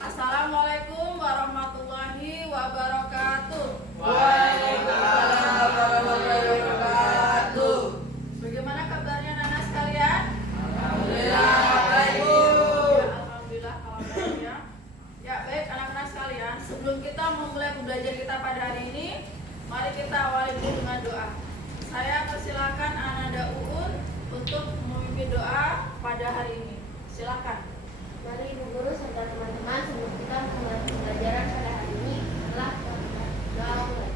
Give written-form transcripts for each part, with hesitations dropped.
Assalamualaikum warahmatullahi wabarakatuh. Waalaikumsalam warahmatullahi wabarakatuh. Bagaimana kabarnya anak sekalian? Alhamdulillah baik, Bu. Ya, alhamdulillah kalau baik ya. Ya, baik anak-anak sekalian, sebelum kita memulai pembelajaran kita pada hari ini, mari kita awali dulu dengan doa. Saya persilakan Ananda Uun untuk memimpin doa pada hari ini. Silakan. Mari Ibu Guru serta teman-teman sebelum kita memulai pembelajaran pada hari ini telah doa mulai.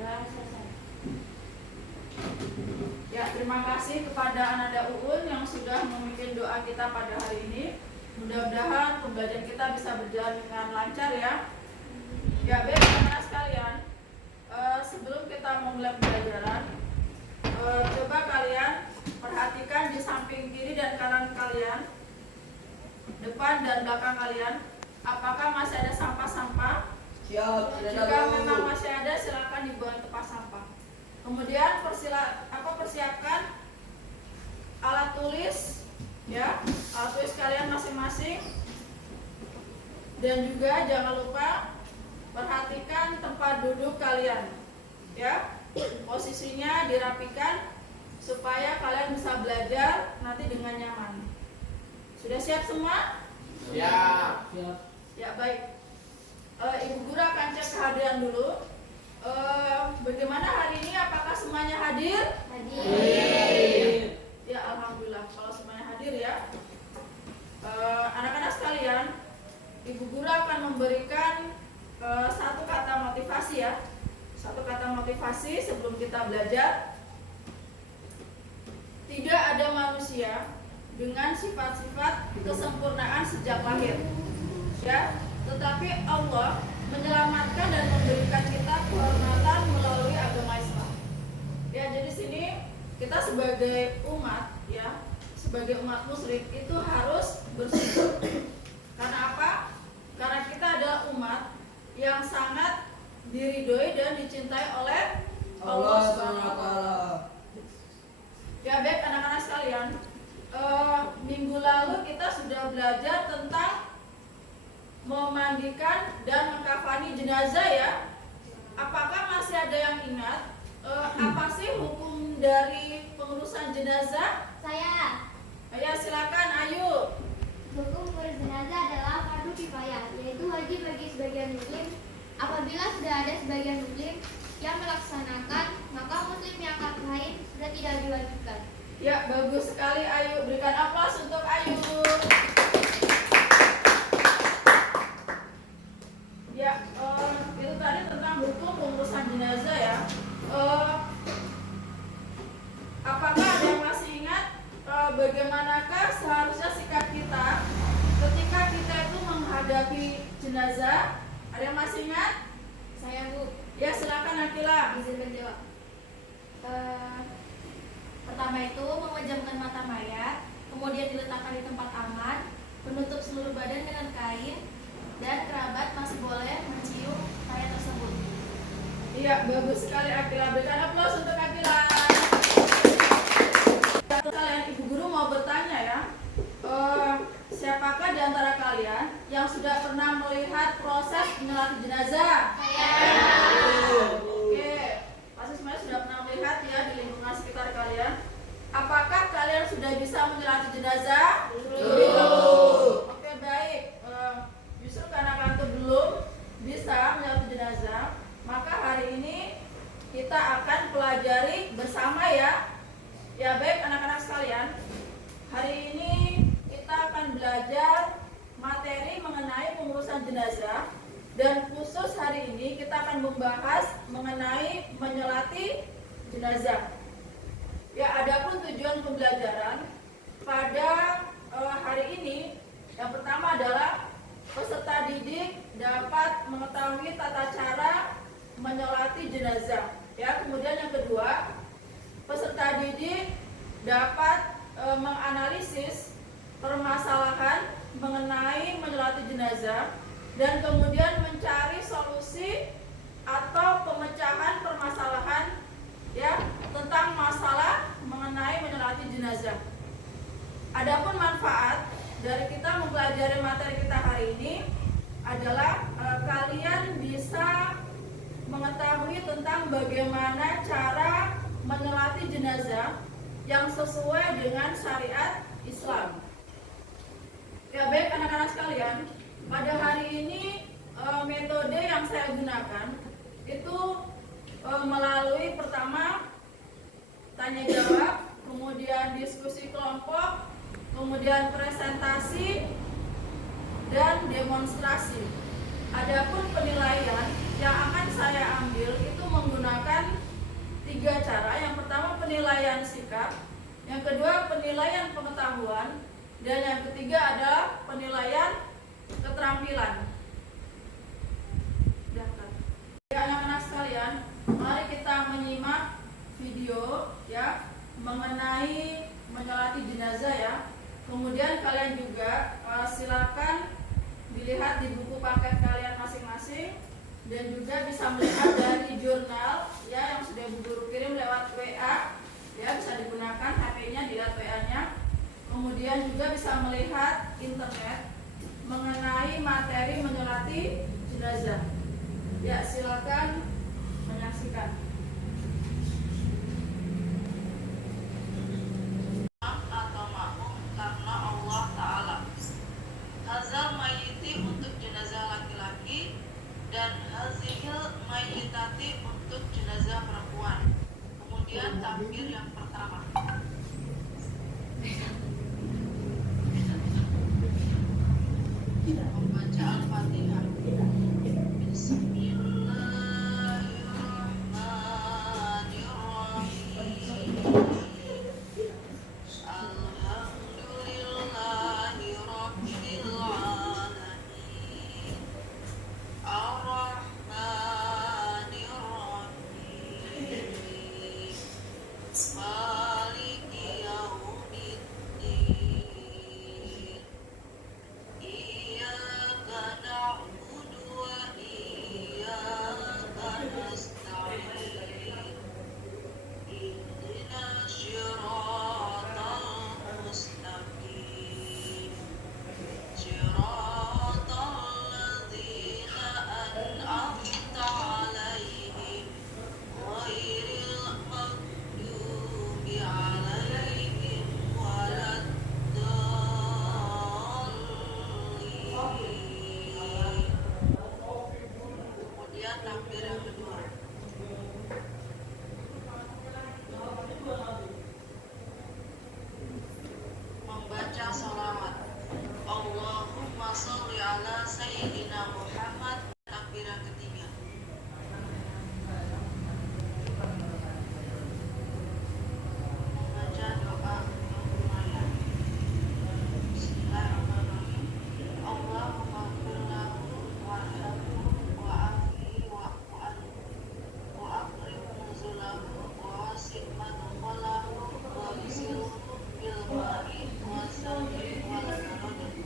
Doa selesai. Ya, terima kasih kepada Ananda Uun yang sudah memimpin doa kita pada hari ini. Mudah-mudahan pembelajaran kita bisa berjalan dengan lancar ya. Ya, baik anak-anak sekalian. Sebelum kita memulai pembelajaran, coba kalian perhatikan di samping kiri dan kanan kalian, depan dan belakang kalian, apakah masih ada sampah-sampah? Siap, Jika memang masih ada, silakan dibuang ke tempat sampah. Kemudian persiapkan alat tulis, ya, alat tulis kalian masing-masing, dan juga jangan lupa perhatikan tempat duduk kalian, ya, posisinya dirapikan supaya kalian bisa belajar nanti dengan nyaman. Sudah siap semua? Siap. Ya, baik. Ibu Guru akan cek kehadiran dulu. Bagaimana hari ini? Apakah semuanya hadir? Hadir. Ya, alhamdulillah kalau semuanya hadir ya. Anak-anak sekalian, Ibu Guru akan memberikan satu kata motivasi ya. Satu kata motivasi sebelum kita belajar. Tidak ada manusia dengan sifat-sifat kesempurnaan sejak lahir, ya. Tetapi Allah menyelamatkan dan memberikan kita kehormatan melalui agama Islam. Ya, jadi sini kita sebagai umat, ya, sebagai umat Muslim itu harus bersyukur. Karena apa? Karena kita adalah umat yang sangat diridhoi dan dicintai oleh Allah Subhanahu wa Ta'ala. Ya, baik anak-anak sekalian, minggu lalu kita sudah belajar tentang memandikan dan mengkafani jenazah ya. Apakah masih ada yang ingat apa sih hukum dari pengurusan jenazah? Saya. Ya, silakan Ayu. Hukum berjenazah adalah fardu kifayah, yaitu wajib bagi sebagian muslim. Apabila sudah ada sebagian muslim yang melaksanakan, maka muslim yang lain sudah tidak diwajibkan. Ya, bagus sekali Ayu. Berikan aplaus untuk Ayu. Ya, itu tadi tentang hukum pengurusan jenazah ya. Apakah ada yang masih ingat bagaimanakah seharusnya sikap kita ketika kita itu menghadapi jenazah? Ada yang masih ingat? Saya, Bu. Ya, silakan Akila. Izin menjawab. Pertama itu memejamkan mata mayat, kemudian diletakkan di tempat aman, menutup seluruh badan dengan kain, dan kerabat masih boleh mencium mayat tersebut. Iya, bagus sekali Akila. Berikan aplaus untuk Akila. Kalian, Ibu Guru mau bertanya ya. Siapakah di antara kalian yang sudah pernah melihat proses menyelati jenazah? Oke, pasti semuanya sudah pernah melihat ya di lingkungan sekitar kalian. Apakah kalian sudah bisa menyelati jenazah? Belum. Oke, baik. Justru karena kalian tuh belum bisa menyelati jenazah, maka hari ini kita akan pelajari bersama ya. Ya, baik anak-anak sekalian. Hari ini kita akan belajar materi mengenai pengurusan jenazah, dan khusus hari ini kita akan membahas mengenai menyelati jenazah. Ya, adapun tujuan pembelajaran pada hari ini yang pertama adalah peserta didik dapat mengetahui tata cara menyolati jenazah. Ya, kemudian yang kedua, peserta didik dapat menganalisis permasalahan mengenai menyolati jenazah dan kemudian mencari solusi atau pemecahan permasalahan ya tentang masalah mengenai mempelajari materi kita hari ini adalah kalian bisa mengetahui tentang bagaimana cara menyolati jenazah yang sesuai dengan syariat Islam. Ya baik anak-anak sekalian, pada hari ini metode yang saya gunakan itu melalui pertama tanya jawab, kemudian diskusi kelompok, kemudian presentasi dan demonstrasi. Adapun penilaian yang akan saya ambil itu menggunakan 3 cara. Yang pertama penilaian sikap, yang kedua penilaian pengetahuan, dan yang ketiga adalah penilaian keterampilan. Ya anak-anak sekalian, mari kita menyimak video ya mengenai menyolati jenazah ya. Kemudian kalian juga silakan dilihat di buku paket kalian masing-masing dan juga bisa melihat dari jurnal ya yang sudah Bu Guru kirim lewat WA ya, bisa digunakan HP-nya, dilihat WA-nya. Kemudian juga bisa melihat internet mengenai materi menyolati jenazah. Ya, silakan menyaksikan. Atau makmum karena Allah Ta'ala. Hazal mayiti untuk jenazah laki-laki dan hazihil mayitati untuk jenazah perempuan. Kemudian takbir yang pertama. Membaca Al-Fatihah. Membaca salawat. Allahumma sholli ala sayyidina Muhammad. Takbir yang ketiga. Membaca doa penyembahan. Bismillahirrahmanirrahim. Allahumma ighfir lahu warhamhu wa'afihi wa'fu anhu wa akrim nuzulahu wa wasi' madkhalahu wa ghsilhu bil ma'i wa salji wal barad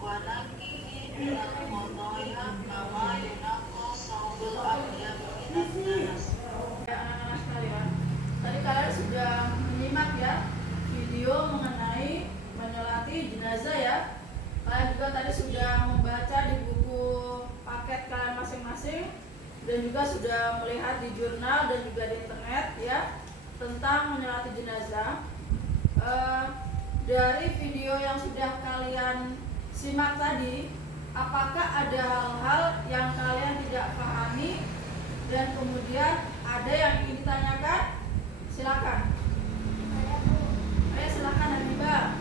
wa naqihi minal khotaya kama yunaqqa sawbul abyad minad danas. Ya anak-anak sekalian, tadi kalian sudah menyimak ya video mengenai menyolati jenazah ya. Kalian juga tadi sudah membaca di buku paket kalian masing-masing dan juga sudah melihat di jurnal dan juga di internet ya tentang menyolati jenazah. Dari video yang sudah kalian simak tadi, apakah ada hal-hal yang kalian tidak pahami dan kemudian ada yang ingin ditanyakan? Silakan. Ayo silakan Habibah.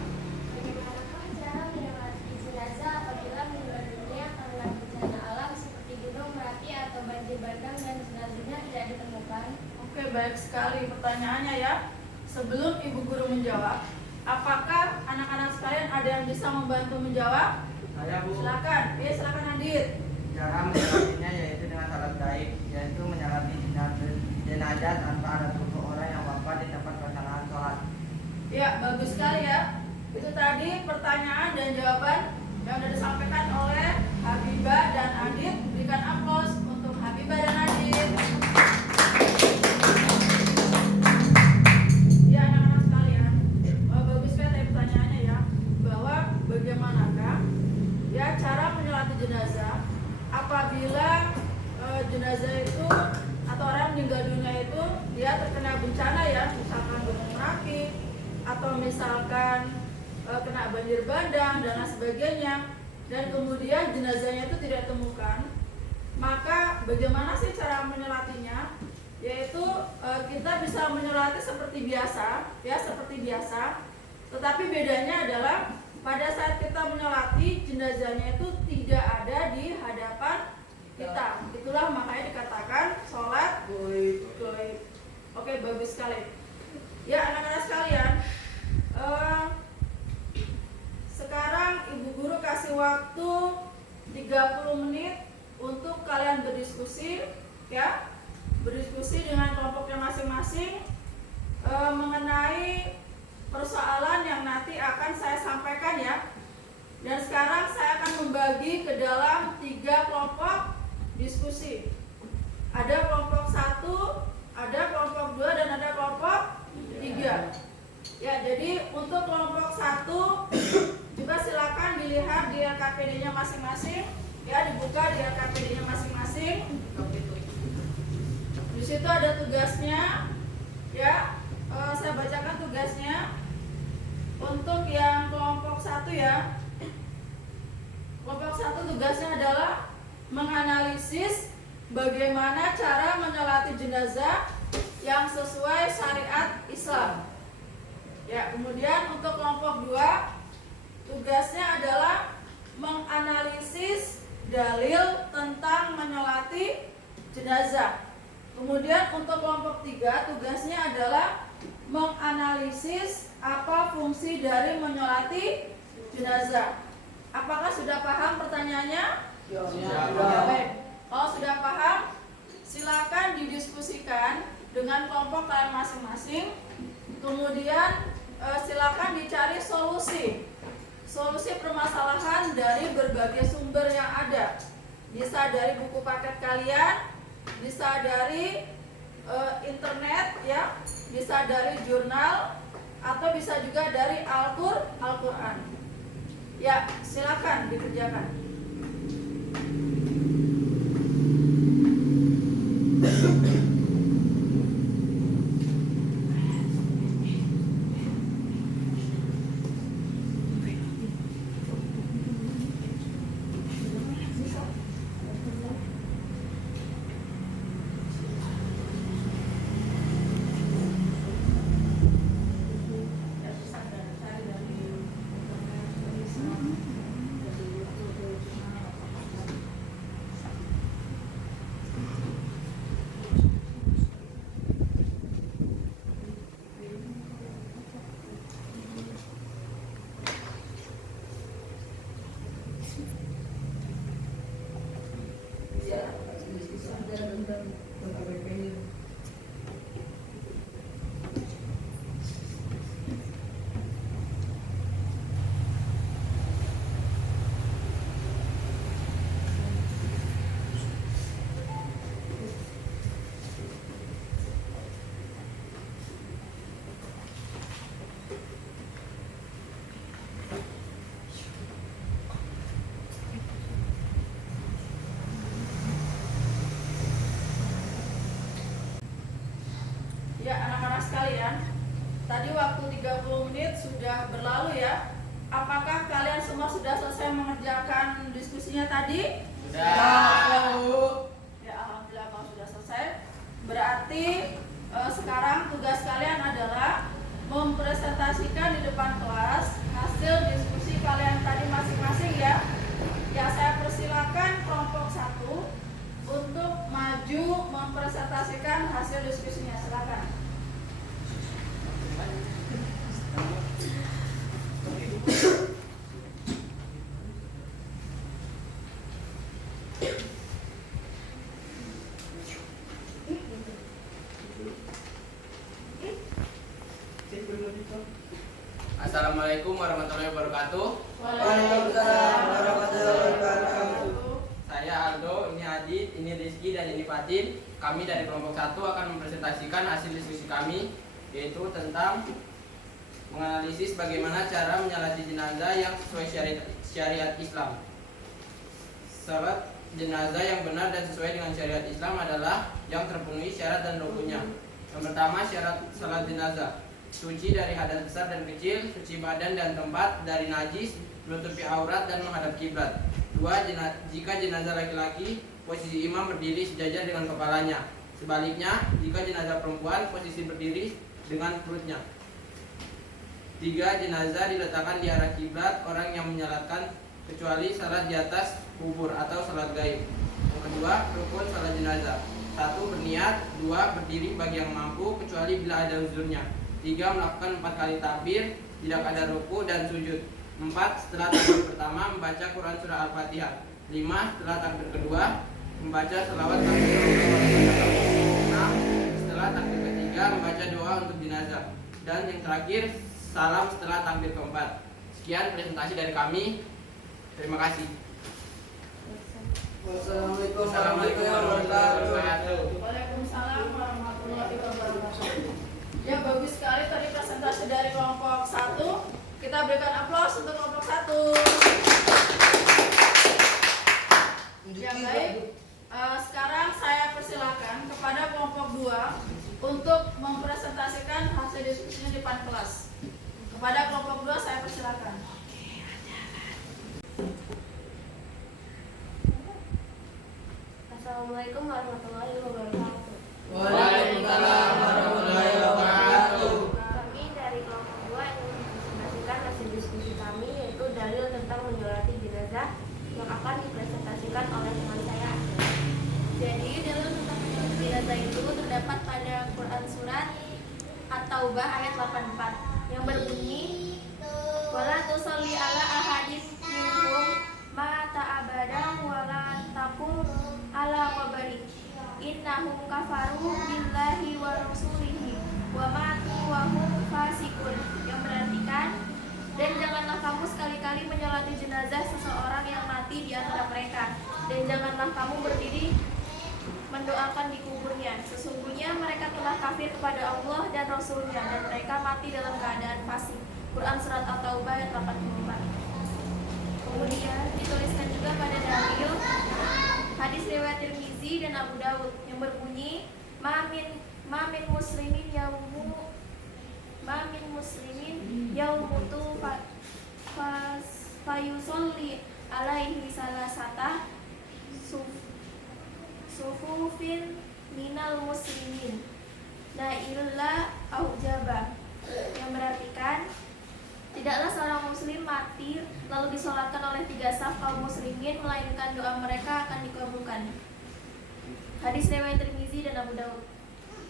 Bagaimanakah cara menyolati jenazah apabila meninggal dunia karena bencana alam seperti gunung merapi atau banjir bandang dan jenazahnya tidak ditemukan? Oke, baik sekali pertanyaannya ya. Sebelum Ibu Guru menjawab, apakah anak-anak sekalian ada yang bisa membantu menjawab? Saya Bu. Silakan. Ya, silakan Adit. Cara menyolatinya yaitu dengan salat gaib, yaitu menyolati jenazah tanpa ada tubuh orang yang wafat di tempat pelaksanaan sholat. Ya, bagus sekali ya. Itu tadi pertanyaan dan jawaban yang sudah disampaikan oleh Habibah dan Adit. Berikan aplaus untuk Habibah dan Adit. Ya anak-anak sekalian, bagus sekali tadi pertanyaannya ya, bahwa bagaimanakah contohnya itu dia terkena bencana ya, misalkan gunung Merapi atau misalkan kena banjir bandang dan lain sebagainya, dan kemudian jenazahnya itu tidak ditemukan, maka bagaimana sih cara menyolatinya? Yaitu kita bisa menyolati seperti biasa ya, seperti biasa, tetapi bedanya adalah pada saat kita menyolati, jenazahnya itu tidak ada di hadapan kita. Itulah makanya dikatakan sholat goib. Oke, bagus sekali. Ya anak-anak sekalian, sekarang ibu guru kasih waktu 30 menit untuk kalian berdiskusi ya, berdiskusi dengan kelompoknya masing-masing mengenai persoalan yang nanti akan saya sampaikan ya. Dan sekarang saya akan membagi ke dalam 3 kelompok diskusi. Ada kelompok 1, ada kelompok 2, dan ada kelompok 3. Ya, jadi untuk kelompok 1 juga silakan dilihat di LKPD-nya masing-masing ya, dibuka di LKPD-nya masing-masing. Di situ ada tugasnya ya. Saya bacakan tugasnya. Untuk yang kelompok 1 ya, kelompok 1 tugasnya adalah menganalisis bagaimana cara menyolati jenazah yang sesuai syariat Islam. Ya, kemudian untuk kelompok 2 tugasnya adalah menganalisis dalil tentang menyolati jenazah. Kemudian untuk kelompok 3 tugasnya adalah menganalisis apa fungsi dari menyolati jenazah. Apakah sudah paham pertanyaannya? Ya, baik. Kalau sudah paham, silakan didiskusikan dengan kelompok kalian masing-masing. Kemudian silakan dicari solusi permasalahan dari berbagai sumber yang ada. Bisa dari buku paket kalian, bisa dari internet ya, bisa dari jurnal, atau bisa juga dari Al-Quran. Ya, silakan dikerjakan. Ya anak-anak sekalian, tadi waktu 30 menit sudah berlalu ya. Apakah kalian semua sudah selesai mengerjakan diskusinya tadi? Sudah. Ya alhamdulillah kalau sudah selesai. Berarti sekarang tugas kalian adalah mempresentasikan di depan kelas hasil diskusi kalian tadi masing-masing ya. Ya saya persilakan kelompok 1 untuk maju mempresentasikan hasil diskusinya, silakan. Assalamualaikum warahmatullahi wabarakatuh. Waalaikumsalam warahmatullahi wabarakatuh. Saya Aldo, ini Adit, ini Rizky, dan ini Fatin. Kami dari kelompok 1 akan mempresentasikan hasil diskusi kami, yaitu tentang menganalisis bagaimana cara menyolati jenazah yang sesuai syariat Islam. jenazah yang benar dan sesuai dengan syariat Islam adalah yang terpenuhi syarat dan rukunnya. Yang pertama, syarat salat jenazah: suci dari hadas besar dan kecil, suci badan dan tempat dari najis, menutupi aurat dan menghadap kiblat. 2. Jika jenazah laki-laki, posisi imam berdiri sejajar dengan kepalanya. Sebaliknya, jika jenazah perempuan, posisi berdiri dengan perutnya. 3. Jenazah diletakkan di arah kiblat orang yang menyalatkan, kecuali salat di atas kubur atau salat gaib. Yang kedua, rukun salat jenazah: 1. Berniat. 2. Berdiri bagi yang mampu, kecuali bila ada uzurnya. 3. Melakukan 4 kali takbir, tidak ada ruku dan sujud. 4. Setelah takbir pertama membaca Quran surah Al-Fatihah. 5. Setelah takbir kedua membaca selawat Nabi Sallallahu Alaihi Wasallam. 6. Setelah takbir ketiga membaca doa untuk jenazah. Dan yang terakhir, salam setelah takbir keempat. Sekian presentasi dari kami. Terima kasih. Wassalamualaikum Assalamualaikum warahmatullahi wabarakatuh. Waalaikumsalam warahmatullahi wabarakatuh. Ya, bagus sekali tadi presentasi dari kelompok 1. Kita berikan aplaus untuk kelompok 1. Ya, baik. Sekarang saya persilakan kepada kelompok 2 untuk mempresentasikan hasil diskusinya di depan kelas. Kepada kelompok 2 saya persilakan. Assalamualaikum warahmatullahi wabarakatuh. Waalaikumsalam warahmatullahi wabarakatuh. Kami dari kelompok 2 ingin mempresentasikan hasil diskusi kami, yaitu dalil tentang menyolati jenazah yang akan dipresentasikan oleh teman saya. Jadi dalil tentang menyolati jenazah itu terdapat pada Quran surat At-Taubah ayat 84 yang berbunyi, wala tusalli ala ahadin minhum mata abada wala taqum ala qabri innahum kafaru billahi wa rasulihi wa matu wa hum fasiqun, yang berartikan, dan janganlah kamu sekali-kali menyolati jenazah seseorang yang mati di antara mereka, dan janganlah kamu berdiri mendoakan di kuburnya. Sesungguhnya mereka telah kafir kepada Allah dan Rasulnya, dan mereka mati dalam keadaan fasik. Quran surat At-Taubah ayat 84. Kemudian dituliskan juga pada dalil hadis riwayat Tirmizi dan Abu Daud yang berbunyi, mamin muslimin yaumutu fayusolli alaihi salasata sufufin minal muslimin la illa aujaba, yang berartikan, tidaklah seorang muslim mati lalu disolatkan oleh 3 saf kaum muslimin, melainkan doa mereka akan dikabulkan. Hadis riwayat Tirmizi dan Abu Daud.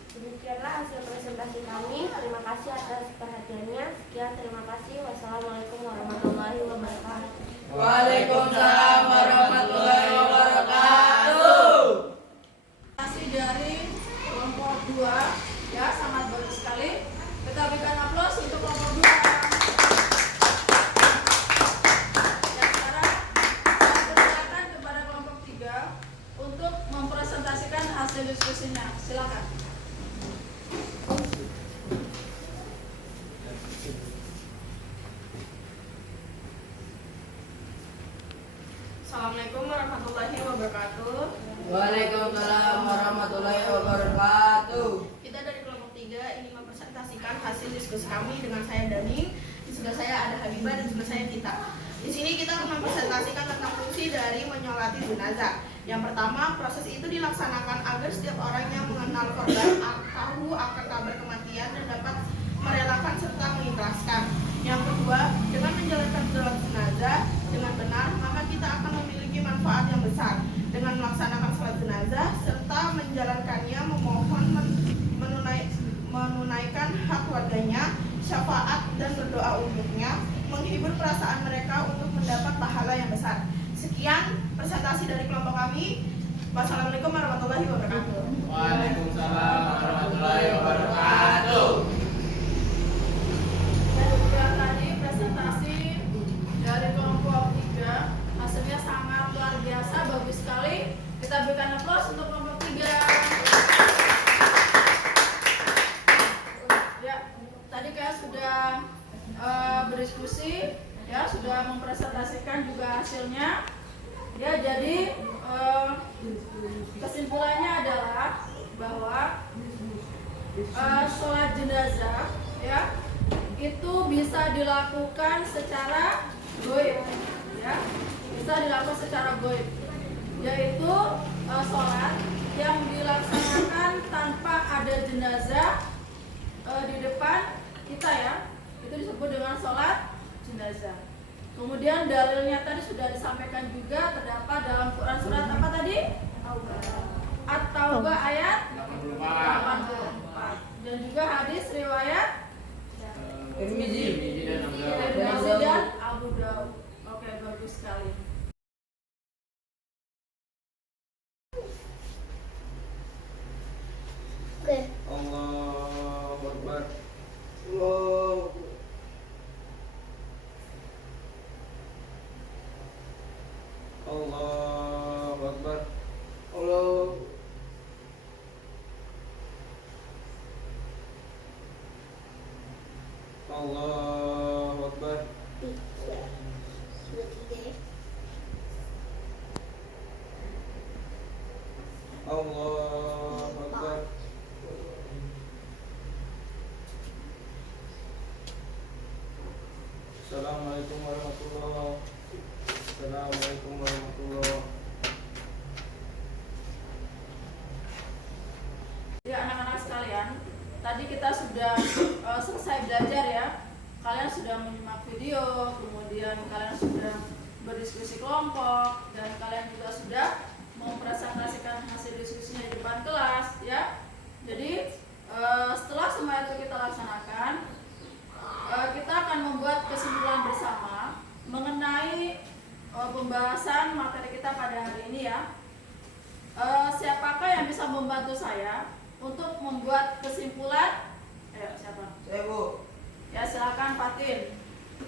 Demikianlah hasil presentasi kami. Terima kasih atas perhatiannya. Sekian, terima kasih. Wassalamualaikum warahmatullahi wabarakatuh. Waalaikumsalam warahmatullahi wabarakatuh. Presentasi dari kelompok 2 ya, sangat bagus sekali. Kita berikan aplaus untuk kelompok 2. Dan sekarang saya persilakan kepada kelompok 3 untuk mempresentasikan hasil diskusinya. Silakan. Assalamualaikum warahmatullahi wabarakatuh. Waalaikumsalam warahmatullahi wabarakatuh. Kita dari kelompok 3 ingin mempresentasikan hasil diskusi kami dengan saya Dani, di sebelah saya ada Habibah dan di sebelah saya Tita. Di sini kita akan mempresentasikan tentang fungsi dari menyolati jenazah. Yang pertama, proses itu dilaksanakan agar setiap orang yang mengenal korban tahu akan kabar kematian dan dapat merelakan serta mengikhlaskan. Yang kedua, dengan menjalankan sholat jenazah dengan benar, maka kita akan memiliki manfaat yang besar. Dengan melaksanakan sholat jenazah serta menjalankannya, memohon menunaikan hak warganya, syafaat dan berdoa untuknya, menghibur perasaan mereka untuk mendapat pahala yang besar. Sekian presentasi dari kelompok kami. Wassalamualaikum warahmatullahi wabarakatuh. Waalaikumsalam warahmatullahi wabarakatuh. Dan tadi presentasi dari kelompok 3 hasilnya sangat luar biasa, bagus sekali. Kita berikan aplaus untuk kelompok 3. Ya, tadi kayak sudah berdiskusi, ya sudah mempresentasikan juga hasilnya. Ya, jadi kesimpulannya adalah bahwa sholat jenazah ya itu bisa dilakukan secara goib, ya, bisa dilakukan secara goib, yaitu sholat yang dilaksanakan tanpa ada jenazah di depan kita, ya, itu disebut dengan sholat jenazah. Kemudian dalilnya tadi sudah disampaikan juga, terdapat dalam Quran surat apa tadi? At-Taubah ayat 84, dan juga hadis riwayat Tirmizi. Tirmizi dan Abu Daud. Oke, bagus sekali. Allahu Akbar. Allahu Akbar. Allahu Akbar. Allahu Akbar. Assalamualaikum warahmatullahi. Assalamualaikum warahmatullahi. Ya, anak-anak sekalian, tadi kita sudah selesai belajar, ya. Kalian sudah menyimak video, kemudian kalian sudah berdiskusi kelompok, dan kalian juga sudah mempresentasikan hasil diskusinya di depan kelas, ya. Jadi setelah semua itu kita laksanakan, kita akan membuat kesimpulan bersama mengenai pembahasan materi kita pada hari ini, ya. Siapakah yang bisa membantu saya untuk membuat kesimpulan? Ayo, siapa? Saya, Bu. Ya, silakan Fatin.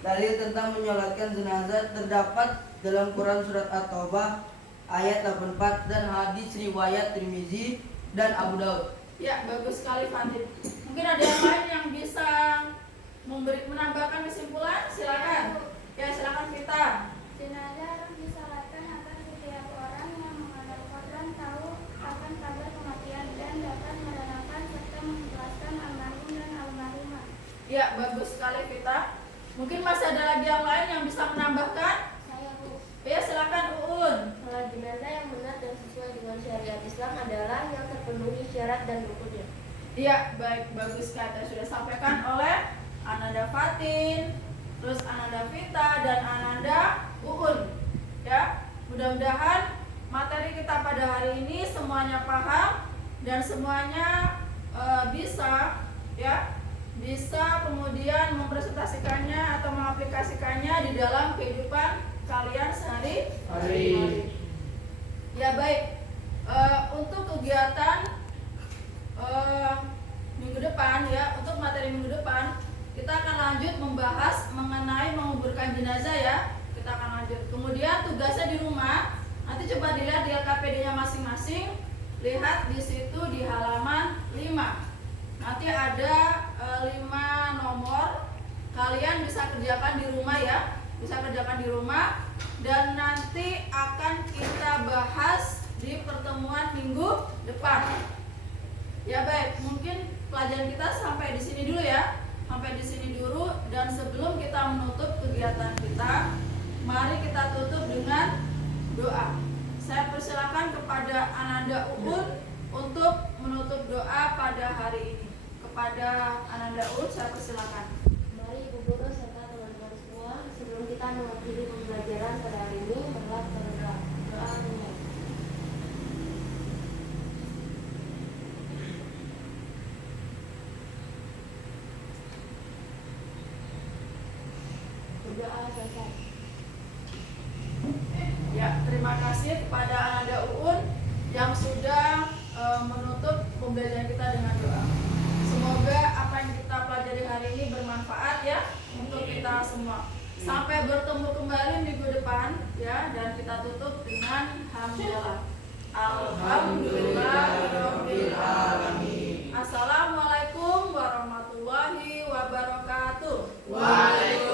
Dalil tentang menyolatkan jenazah terdapat dalam Quran surat At-Taubah ayat 84 dan hadis riwayat Tirmizi dan Abu Daud. Ya, bagus sekali Fatin. Mungkin ada yang lain yang bisa menambahkan kesimpulan? Silakan. Ya, silakan Vita. Jenazah harus disalatkan agar setiap orang yang mengenal korban tahu akan kabar kematian dan dapat merenangkan serta mengikhlaskan almarhum dan almarhumah. Ya, bagus sekali Vita. Mungkin masih ada lagi yang lain yang bisa menambahkan? Saya, Bu. Ya, silakan Uun. Sholat jenazah yang benar dan sesuai dengan syariat Islam adalah yang terpenuhi syarat dan rukunnya. Iya, baik, bagus sekali. Sudah sampaikan oleh Ananda Fatin, terus Ananda Vita, dan Ananda Uun. Ya, mudah-mudahan materi kita pada hari ini semuanya paham dan semuanya bisa, ya, bisa kemudian mempresentasikannya atau mengaplikasikannya di dalam kehidupan kalian sehari-hari. Ya, baik. Untuk kegiatan minggu depan, ya, untuk materi minggu depan kita akan lanjut membahas mengenai menguburkan jenazah, ya. Kita akan lanjut. Kemudian tugasnya di rumah nanti coba dilihat di LKPD-nya masing-masing. Lihat di situ di halaman 5. Nanti ada 5 nomor. Kalian bisa kerjakan di rumah, ya. Bisa kerjakan di rumah dan nanti akan kita bahas di pertemuan minggu depan. Ya, baik, mungkin pelajaran kita sampai di sini dulu, ya. Sampai di sini dulu, dan sebelum kita menutup kegiatan kita, mari kita tutup dengan doa. Saya persilakan kepada Ananda Uun untuk menutup doa pada hari ini. Kepada Ananda Uun saya persilakan. Mari Ibu Guru serta teman-teman semua, sebelum kita mengakhiri pembelajaran pada hari ini, marilah kita berdoa. Doa. Berdoa selesai. Ya, terima kasih kepada Ananda Uun yang sudah menutup pembelajaran kita dengan doa. Semoga apa yang kita pelajari hari ini bermanfaat, ya, untuk kita semua. Sampai bertemu kembali minggu depan, ya, dan kita tutup dengan hamdalah. Alhamdulillahirabbil alamin. Assalamualaikum warahmatullahi wabarakatuh. Waalaikumsalam.